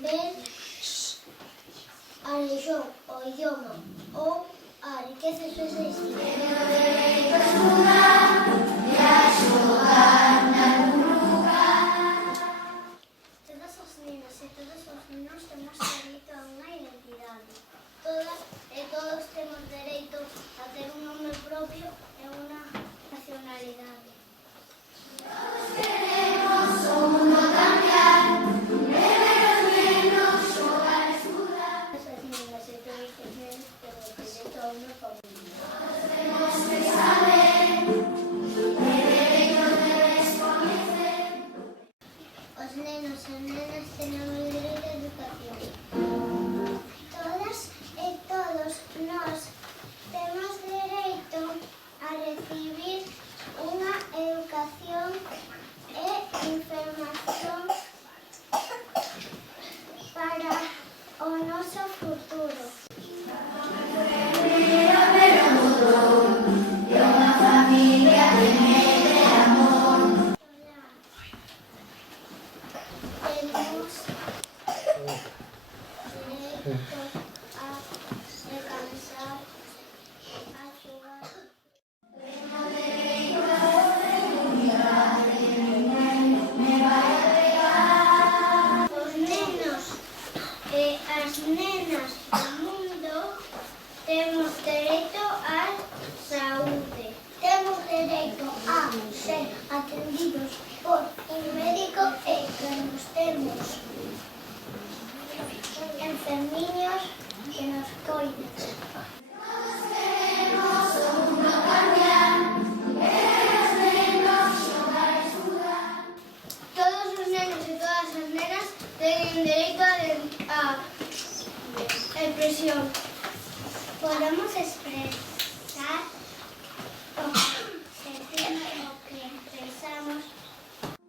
ver a religión, o idioma, ou a riqueza existencial. Todas as nenas e todos os nenos temos dereito a unha identidade. Todas e todos temos dereito a ter un nome propio e unha nacionalidade. Todos queremos o mundo cambiar, beber os nenos, xogar, estudar. Todas as nenas e todos os nenos temos dereito a unha familia. Todos temos que saber, que dereito debes coñecer. Os nenos e nenas tenemos dereito a educación. Todas e todos nós temos dereito a recibir unha educación e información para o noso futuro. Temos dereito a descansar, a xogar. Os nenos e as nenas do mundo temos dereito á saúde. Temos dereito a ser atendidos por un médico e que nos temos enfermiños que nos coiden. Todos queremos o mundo cambiar, ver os nenos xogar e estudar. Todos os nenos e todas as nenas teñen dereito a expresión. Podemos expresar o que sentimos, o que pensamos.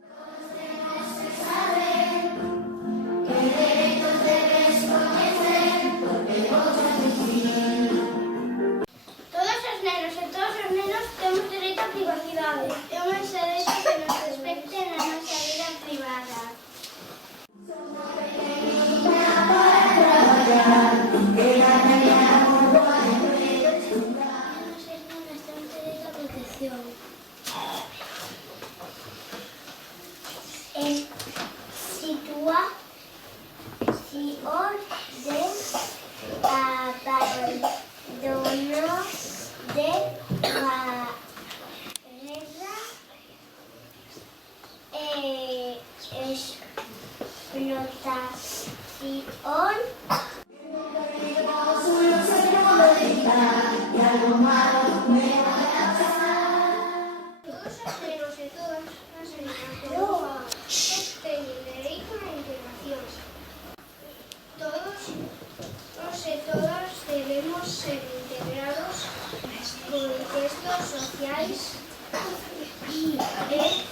Todos temos que saber, que dereitos debes coñecer, porque outros dicir. Todos os nenos e todos os nenos temos dereito a privacidade. Temos dereito que nos respecten a nosa vida privada. En situación de abandono de guerra e explotación. Todos os nenos e todas as nenas teñen dereito á integración. Todos os e todas debemos ser integrados con gestos sociais e